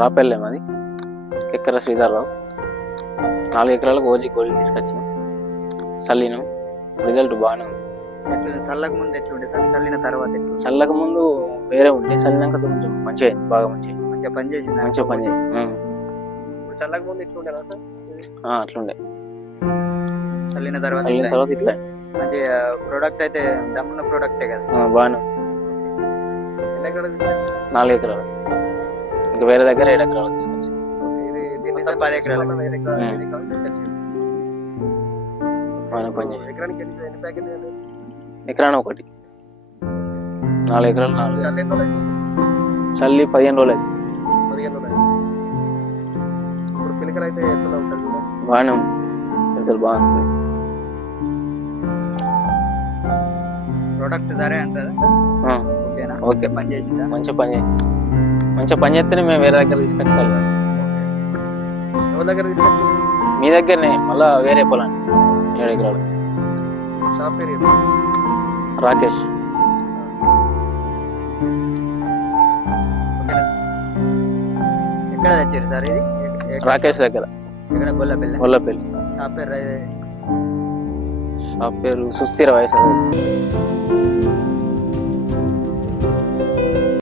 రాపెళ్ళే మాది ఎక్కర శ్రీధర్రావు. 4 ఎకరాలకు OG gold తీసుకొచ్చాం, చల్లినాం, రిజల్ట్ బాగానే ఉంది. చల్లక ముందు ఎట్లుండే సార్, చల్లిన తర్వాత ఎట్లా? చల్లక ముందు వేరే ఉండే, చల్లినాక కొంచెం మంచిగా అయింది, బాగా మంచిగా పనిచేసింది. మంచిగా పనిచేసింది. చల్లక ముందు ఎట్లుండే సార్? అట్లుండే. చల్లిన తర్వాత ఇట్లా మంచి ప్రోడక్ట్ అయితే దమ్మున్న ప్రోడక్టే కదా. బాగానే. 4 ఎకరాలు, ఇంకా వేరే దగ్గర 7 ఎకరాలు తీసుకొచ్చి 10 ఎకరాలు. ఎకరాన ఒకటి. 4 ఎకరాలు 4. చల్లి 15 రోజులు అయితే. బాగానే ఉంది, పిలకలు బాగా వస్తుంది. ప్రోడక్ట్ సరే అంటారా? ఓకే, పని చేసిందా? మంచిగా పని చేస్తేనే మేము వేరే దగ్గర తీసుకొచ్చాలి. ఎవరి దగ్గర తీసుకొచ్చి? మీ దగ్గరనే, మళ్ళా వేరే పొలాన్ని 7 ఎకరాలు. షాప్ పేరు రాకేష్. ఎక్కడ తెచ్చారు సార్ ఇది? రాకేష్ దగ్గర. ఎక్కడ? గొల్లపల్లి. షాప్ పేరు సుస్థిర వయసు.